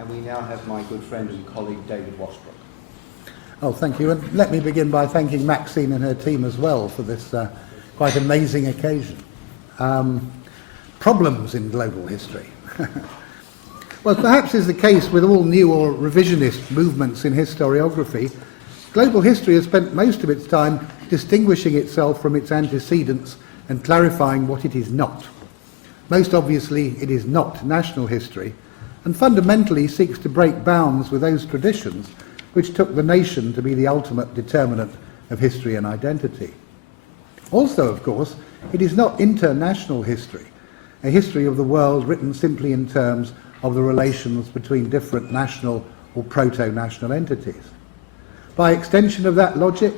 and we now have my good friend and colleague David Washbrook. Oh, thank you. And let me begin by thanking Maxine and her team as well for this quite amazing occasion. Problems in global history. Well, perhaps is the case with all new or revisionist movements in historiography, global history has spent most of its time distinguishing itself from its antecedents and clarifying what it is not. Most obviously, it is not national history, and fundamentally seeks to break bounds with those traditions which took the nation to be the ultimate determinant of history and identity. Also, of course, it is not international history, a history of the world written simply in terms of the relations between different national or proto-national entities. By extension of that logic,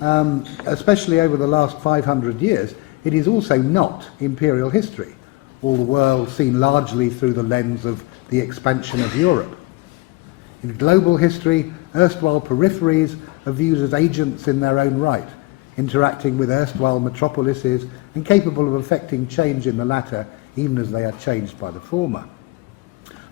especially over the last 500 years, it is also not imperial history, all the world seen largely through the lens of the expansion of Europe. In global history, erstwhile peripheries are viewed as agents in their own right, interacting with erstwhile metropolises and capable of affecting change in the latter, even as they are changed by the former.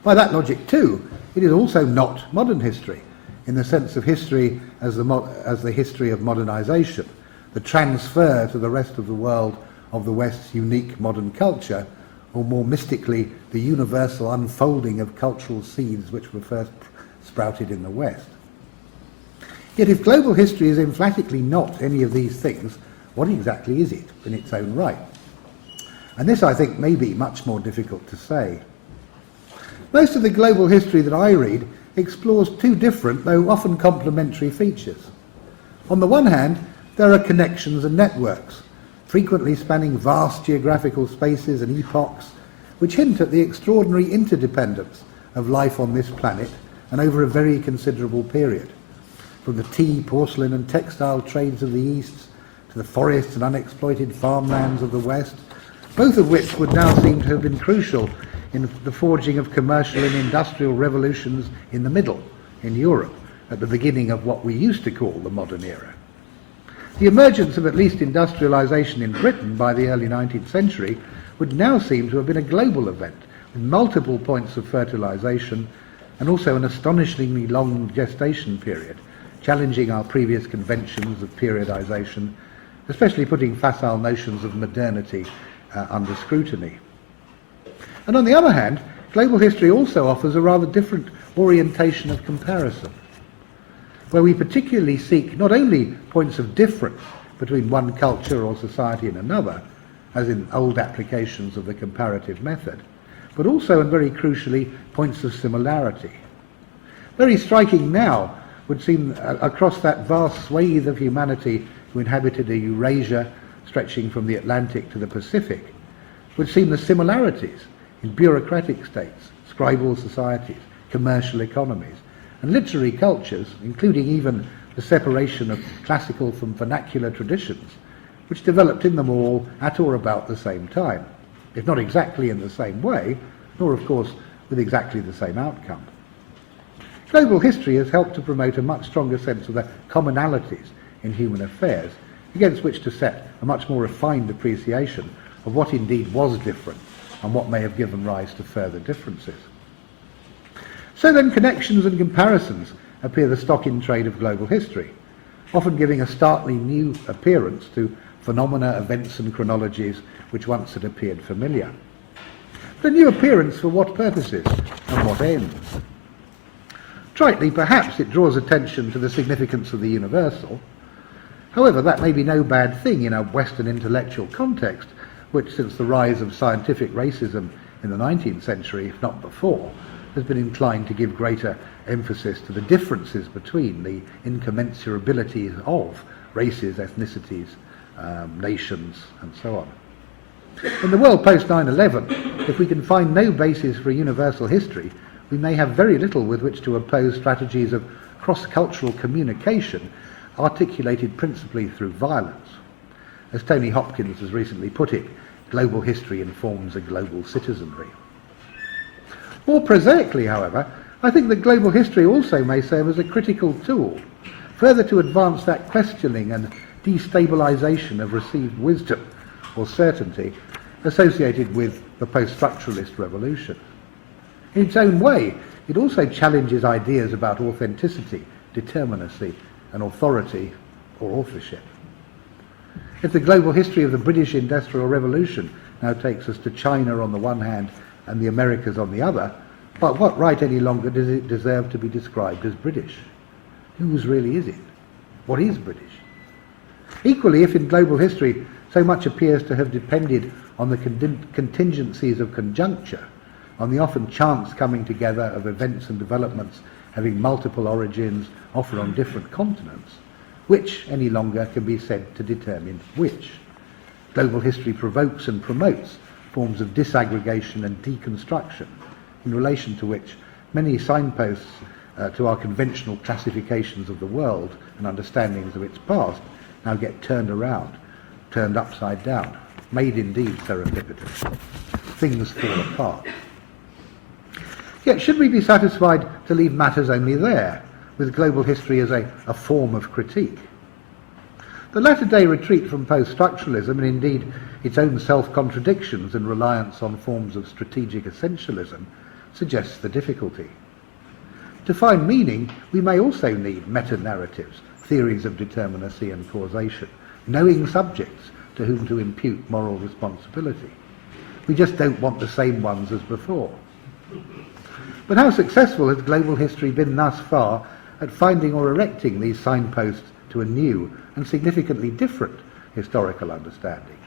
By that logic, too, it is also not modern history, in the sense of history as the history of modernization, the transfer to the rest of the world of the West's unique modern culture, or more mystically, the universal unfolding of cultural seeds which were first sprouted in the West. Yet if global history is emphatically not any of these things, what exactly is it in its own right? And this, I think, may be much more difficult to say. Most of the global history that I read explores two different, though often complementary features. On the one hand, there are connections and networks, frequently spanning vast geographical spaces and epochs, which hint at the extraordinary interdependence of life on this planet and over a very considerable period, from the tea, porcelain and textile trades of the East to the forests and unexploited farmlands of the West, both of which would now seem to have been crucial in the forging of commercial and industrial revolutions in the middle, in Europe, at the beginning of what we used to call the modern era. The emergence of at least industrialisation in Britain by the early 19th century would now seem to have been a global event, with multiple points of fertilisation and also an astonishingly long gestation period, challenging our previous conventions of periodisation, especially putting facile notions of modernity under scrutiny. And on the other hand, global history also offers a rather different orientation of comparison, where we particularly seek not only points of difference between one culture or society and another, as in old applications of the comparative method, but also, and very crucially, points of similarity. Very striking now would seem across that vast swathe of humanity who inhabited a Eurasia stretching from the Atlantic to the Pacific, would seem the similarities in bureaucratic states, scribal societies, commercial economies, and literary cultures, including even the separation of classical from vernacular traditions, which developed in them all at or about the same time, if not exactly in the same way, nor of course with exactly the same outcome. Global history has helped to promote a much stronger sense of the commonalities in human affairs, against which to set a much more refined appreciation of what indeed was different and what may have given rise to further differences. So then connections and comparisons appear the stock in trade of global history, often giving a starkly new appearance to phenomena, events and chronologies which once had appeared familiar. But a new appearance for what purposes and what ends? Tritely, perhaps it draws attention to the significance of the universal. However, that may be no bad thing in a Western intellectual context, which since the rise of scientific racism in the 19th century, if not before, has been inclined to give greater emphasis to the differences between the incommensurability of races, ethnicities, nations, and so on. In the world post 9/11, if we can find no basis for a universal history, we may have very little with which to oppose strategies of cross-cultural communication articulated principally through violence. As Tony Hopkins has recently put it, global history informs a global citizenry. More prosaically, however, I think that global history also may serve as a critical tool, further to advance that questioning and destabilisation of received wisdom or certainty associated with the post-structuralist revolution. In its own way, it also challenges ideas about authenticity, determinacy, and authority or authorship. If the global history of the British Industrial Revolution now takes us to China on the one hand and the Americas on the other, by what right any longer does it deserve to be described as British? Whose really is it? What is British? Equally, if in global history so much appears to have depended on the contingencies of conjuncture, on the often chance coming together of events and developments having multiple origins, often on different continents, which any longer can be said to determine which? Global history provokes and promotes forms of disaggregation and deconstruction, in relation to which many signposts to our conventional classifications of the world and understandings of its past now get turned around, turned upside down, made indeed serendipitous. Things fall apart. Yet should we be satisfied to leave matters only there, with global history as a form of critique? The latter-day retreat from post-structuralism, and indeed its own self-contradictions and reliance on forms of strategic essentialism, suggests the difficulty. To find meaning, we may also need meta-narratives, theories of determinacy and causation, knowing subjects to whom to impute moral responsibility. We just don't want the same ones as before. But how successful has global history been thus far at finding or erecting these signposts to a new and significantly different historical understanding?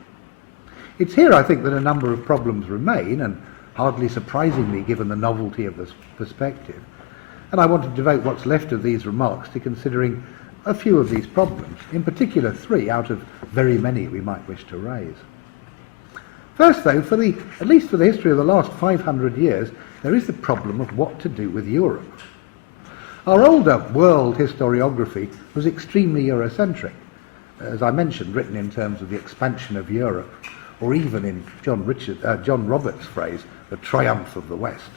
It's here, I think, that a number of problems remain, and hardly surprisingly given the novelty of this perspective. And I want to devote what's left of these remarks to considering a few of these problems, in particular 3 out of very many we might wish to raise. First, though, at least for the history of the last 500 years, there is the problem of what to do with Europe. Our older world historiography was extremely Eurocentric, as I mentioned, written in terms of the expansion of Europe, or even in John Roberts' phrase, the triumph of the West.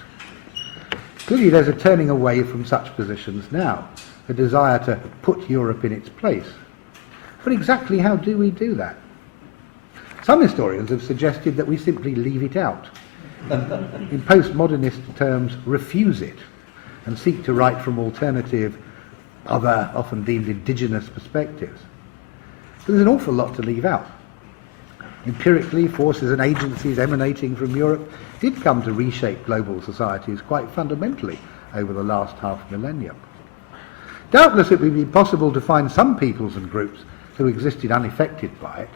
Clearly there's a turning away from such positions now, a desire to put Europe in its place. But exactly how do we do that? Some historians have suggested that we simply leave it out. In postmodernist terms, refuse it, and seek to write from alternative, other, often deemed indigenous perspectives. But there's an awful lot to leave out. Empirically, forces and agencies emanating from Europe did come to reshape global societies quite fundamentally over the last half-millennium. Doubtless it would be possible to find some peoples and groups who existed unaffected by it,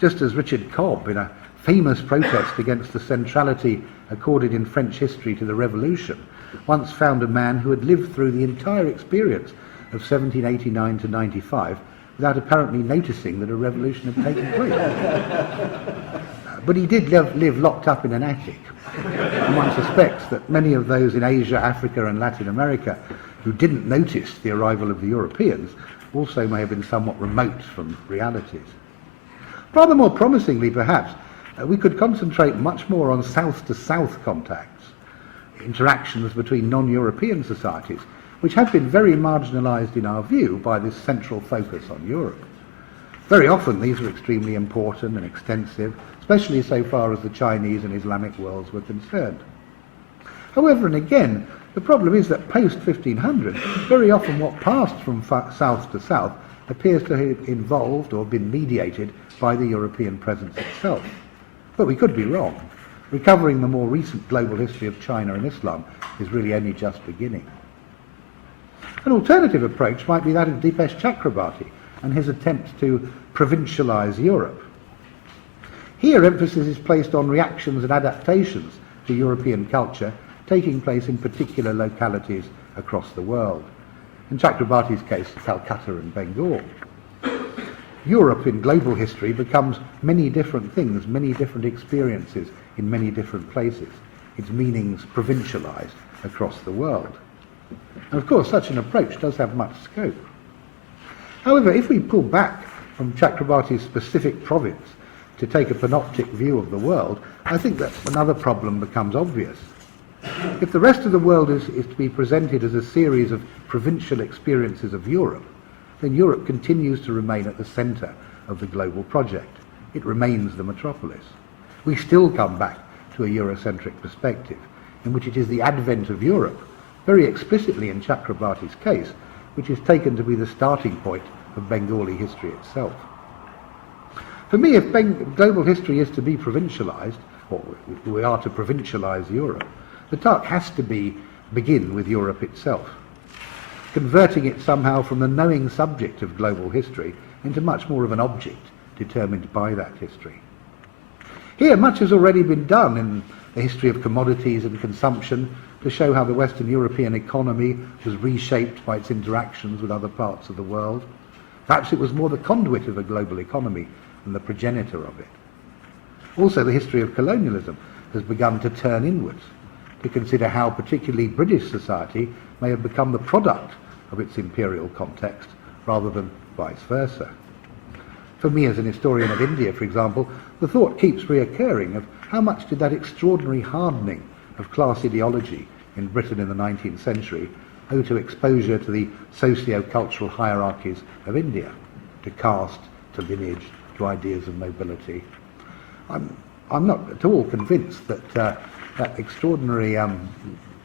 just as Richard Cobb, in a famous protest against the centrality accorded in French history to the Revolution, once found a man who had lived through the entire experience of 1789 to 95 without apparently noticing that a revolution had taken place. But he did live locked up in an attic, and one suspects that many of those in Asia, Africa and Latin America who didn't notice the arrival of the Europeans also may have been somewhat remote from realities. Rather more promisingly, perhaps, we could concentrate much more on south-to-south contacts, interactions between non-European societies, which have been very marginalised in our view by this central focus on Europe. Very often these were extremely important and extensive, especially so far as the Chinese and Islamic worlds were concerned. However, and again, the problem is that post-1500, very often what passed from south to south appears to have involved or been mediated by the European presence itself. But we could be wrong. Recovering the more recent global history of China and Islam is really only just beginning. An alternative approach might be that of Dipesh Chakrabarty and his attempt to provincialize Europe. Here emphasis is placed on reactions and adaptations to European culture taking place in particular localities across the world. In Chakrabarty's case, Calcutta and Bengal. Europe in global history becomes many different things, many different experiences in many different places, its meanings provincialized across the world. And of course, such an approach does have much scope. However, if we pull back from Chakrabarty's specific province to take a panoptic view of the world, I think that another problem becomes obvious. If the rest of the world is to be presented as a series of provincial experiences of Europe, then Europe continues to remain at the centre of the global project. It remains the metropolis. We still come back to a Eurocentric perspective, in which it is the advent of Europe, very explicitly in Chakrabarti's case, which is taken to be the starting point of Bengali history itself. For me, if global history is to be provincialised, or we are to provincialise Europe, the task has to begin with Europe itself, converting it somehow from the knowing subject of global history into much more of an object determined by that history. Here, much has already been done in the history of commodities and consumption to show how the Western European economy was reshaped by its interactions with other parts of the world. Perhaps it was more the conduit of a global economy than the progenitor of it. Also, the history of colonialism has begun to turn inwards, to consider how particularly British society may have become the product of its imperial context rather than vice versa. For me as an historian of India, for example, the thought keeps reoccurring of how much did that extraordinary hardening of class ideology in Britain in the 19th century owe to exposure to the socio-cultural hierarchies of India, to caste, to lineage, to ideas of nobility. I'm not at all convinced that that extraordinary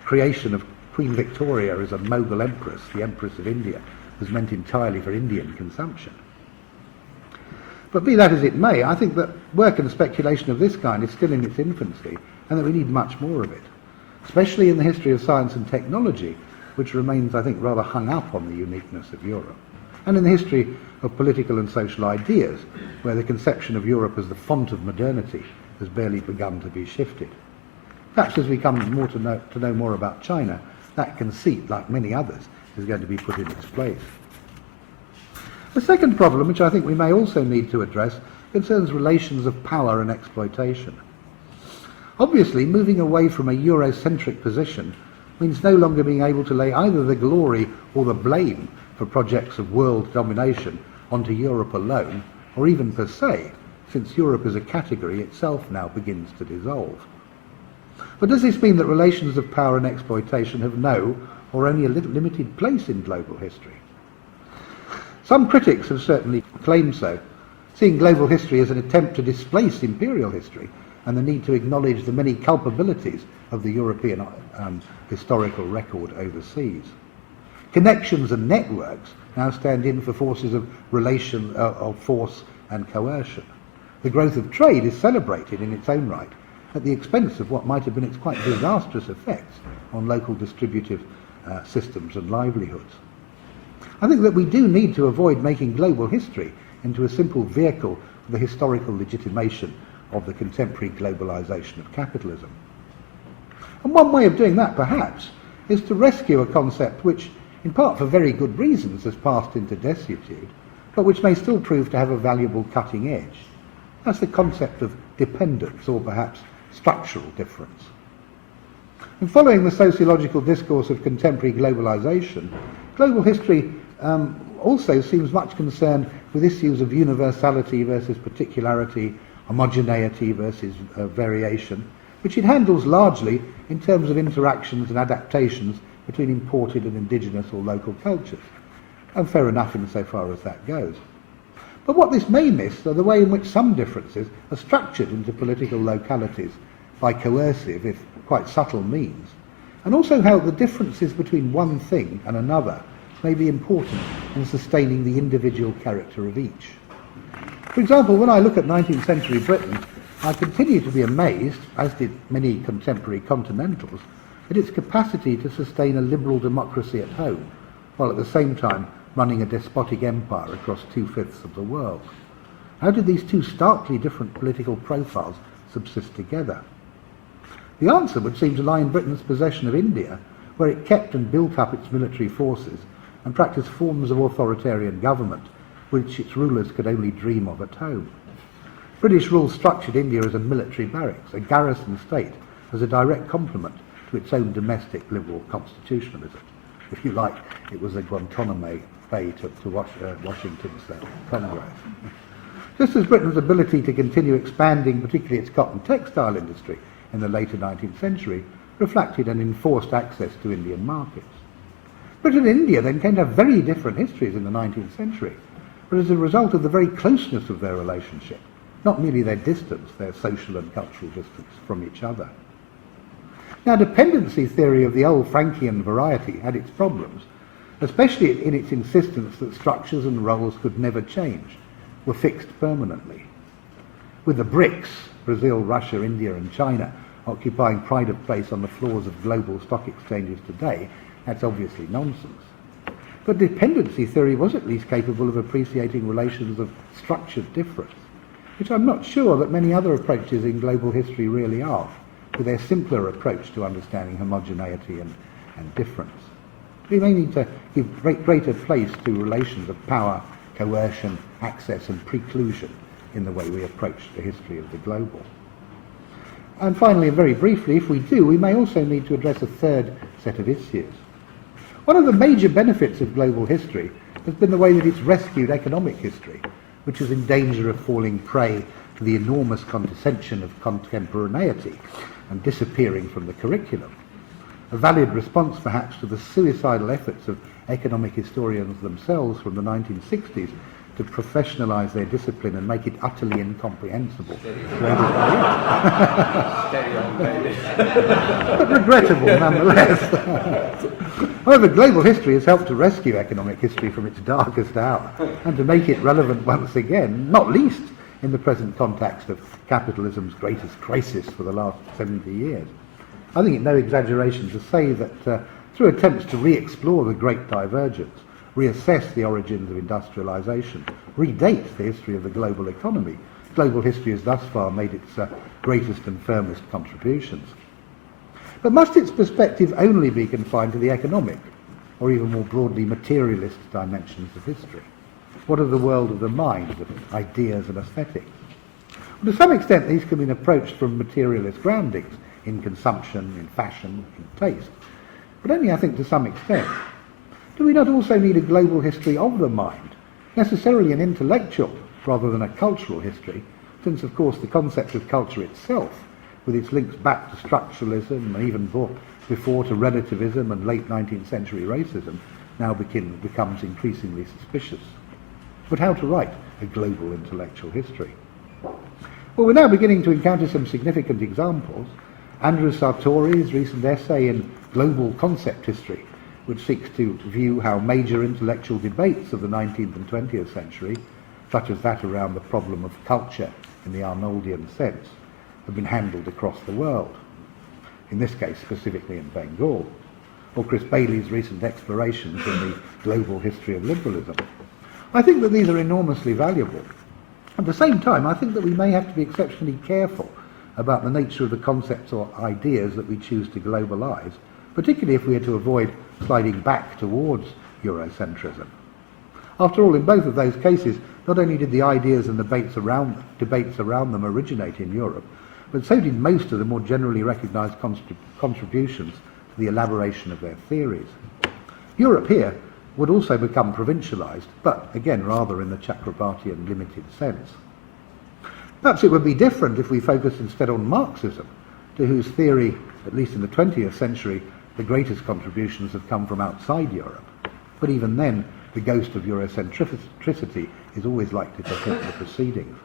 creation of Queen Victoria as a Mughal empress, the Empress of India, was meant entirely for Indian consumption. But be that as it may, I think that work and speculation of this kind is still in its infancy, and that we need much more of it, especially in the history of science and technology, which remains, I think, rather hung up on the uniqueness of Europe, and in the history of political and social ideas, where the conception of Europe as the font of modernity has barely begun to be shifted. Perhaps as we come to know more about China, that conceit, like many others, is going to be put in its place. The second problem, which I think we may also need to address, concerns relations of power and exploitation. Obviously, moving away from a Eurocentric position means no longer being able to lay either the glory or the blame for projects of world domination onto Europe alone, or even per se, since Europe as a category itself now begins to dissolve. But does this mean that relations of power and exploitation have no, or only a limited place in global history? Some critics have certainly claimed so, seeing global history as an attempt to displace imperial history and the need to acknowledge the many culpabilities of the European historical record overseas. Connections and networks now stand in for forces of relation, of force and coercion. The growth of trade is celebrated in its own right at the expense of what might have been its quite disastrous effects on local distributive systems and livelihoods. I think that we do need to avoid making global history into a simple vehicle for the historical legitimation of the contemporary globalization of capitalism. And one way of doing that, perhaps, is to rescue a concept which, in part for very good reasons, has passed into desuetude, but which may still prove to have a valuable cutting edge. That's the concept of dependence, or perhaps structural difference. And following the sociological discourse of contemporary globalization, global history also seems much concerned with issues of universality versus particularity, homogeneity versus variation, which it handles largely in terms of interactions and adaptations between imported and indigenous or local cultures. And fair enough insofar as that goes. But what this may miss are the way in which some differences are structured into political localities by coercive, if quite subtle means, and also how the differences between one thing and another may be important in sustaining the individual character of each. For example, when I look at 19th century Britain, I continue to be amazed, as did many contemporary continentals, at its capacity to sustain a liberal democracy at home, while at the same time running a despotic empire across 2/5 of the world. How did these two starkly different political profiles subsist together? The answer would seem to lie in Britain's possession of India, where it kept and built up its military forces and practiced forms of authoritarian government which its rulers could only dream of at home. British rule structured India as a military barracks, a garrison state, as a direct complement to its own domestic liberal constitutionalism. If you like, it was a Guantanamo Bay to Washington's Congress. Just as Britain's ability to continue expanding, particularly its cotton textile industry in the later 19th century, reflected an enforced access to Indian markets. Britain and India then came to have very different histories in the 19th century, but as a result of the very closeness of their relationship, not merely their distance, their social and cultural distance from each other. Now, dependency theory of the old Frankian variety had its problems, especially in its insistence that structures and roles could never change, were fixed permanently. With the BRICS, Brazil, Russia, India and China, occupying pride of place on the floors of global stock exchanges today, that's obviously nonsense. But dependency theory was at least capable of appreciating relations of structured difference, which I'm not sure that many other approaches in global history really are, with their simpler approach to understanding homogeneity and difference. We may need to give greater place to relations of power, coercion, access and preclusion in the way we approach the history of the global. And finally, and very briefly, if we do, we may also need to address a third set of issues. One of the major benefits of global history has been the way that it's rescued economic history, which is in danger of falling prey to the enormous condescension of contemporaneity and disappearing from the curriculum. A valid response perhaps to the suicidal efforts of economic historians themselves from the 1960s to professionalise their discipline and make it utterly incomprehensible. But regrettable nonetheless. However, global history has helped to rescue economic history from its darkest hour and to make it relevant once again, not least in the present context of capitalism's greatest crisis for the last 70 years. I think it's no exaggeration to say that through attempts to re-explore the Great Divergence, reassess the origins of industrialisation, redate the history of the global economy, global history has thus far made its greatest and firmest contributions. But must its perspective only be confined to the economic, or even more broadly materialist dimensions of history? What of the world of the mind, of ideas and aesthetics? Well, to some extent these can be approached from materialist groundings, in consumption, in fashion, in taste, but only I think to some extent. Do we not also need a global history of the mind, necessarily an intellectual rather than a cultural history, since of course the concept of culture itself, with its links back to structuralism and even before to relativism and late 19th century racism, now becomes increasingly suspicious. But how to write a global intellectual history? Well, we're now beginning to encounter some significant examples. Andrew Sartori's recent essay in Global Concept History, which seeks to view how major intellectual debates of the 19th and 20th century, such as that around the problem of culture in the Arnoldian sense, have been handled across the world, in this case specifically in Bengal, or Chris Bailey's recent explorations in the global history of liberalism. I think that these are enormously valuable. At the same time, I think that we may have to be exceptionally careful about the nature of the concepts or ideas that we choose to globalize, particularly if we are to avoid sliding back towards Eurocentrism. After all, in both of those cases, not only did the ideas and debates around them originate in Europe, but so did most of the more generally recognised contributions to the elaboration of their theories. Europe here would also become provincialised, but again rather in the Chakrabartian limited sense. Perhaps it would be different if we focused instead on Marxism, to whose theory, at least in the 20th century, the greatest contributions have come from outside Europe. But even then, the ghost of Eurocentricity is always likely to haunt the proceedings.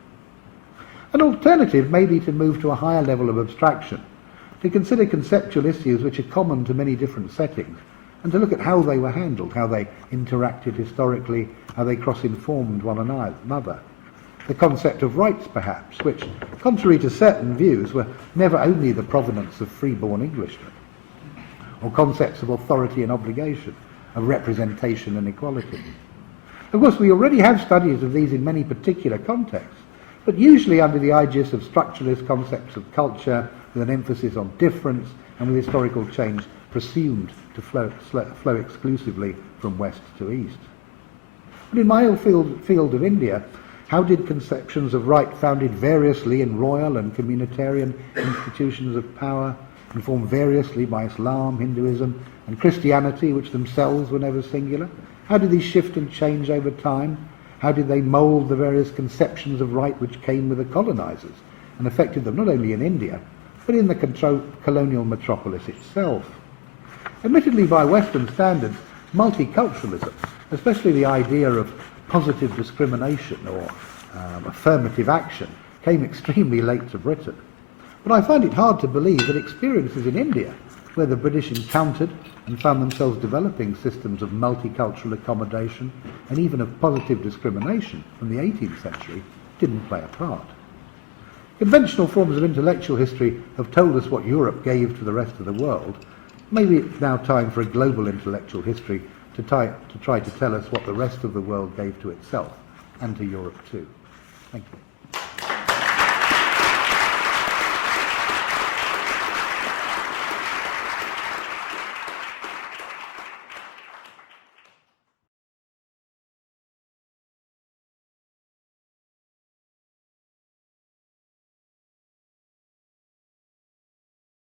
An alternative may be to move to a higher level of abstraction, to consider conceptual issues which are common to many different settings, and to look at how they were handled, how they interacted historically, how they cross-informed one another. The concept of rights, perhaps, which, contrary to certain views, were never only the provenance of free-born Englishmen, or concepts of authority and obligation, of representation and equality. Of course, we already have studies of these in many particular contexts, but usually under the aegis of structuralist concepts of culture, with an emphasis on difference and with historical change presumed to flow exclusively from west to east. But in my field of India, how did conceptions of right founded variously in royal and communitarian institutions of power, informed variously by Islam, Hinduism and Christianity, which themselves were never singular, how did these shift and change over time? How did they mould the various conceptions of right which came with the colonisers and affected them not only in India, but in the colonial metropolis itself? Admittedly, by Western standards, multiculturalism, especially the idea of positive discrimination or affirmative action, came extremely late to Britain. But I find it hard to believe that experiences in India, where the British encountered and found themselves developing systems of multicultural accommodation and even of positive discrimination from the 18th century, didn't play a part. Conventional forms of intellectual history have told us what Europe gave to the rest of the world. Maybe it's now time for a global intellectual history to try to tell us what the rest of the world gave to itself, and to Europe too. Thank you.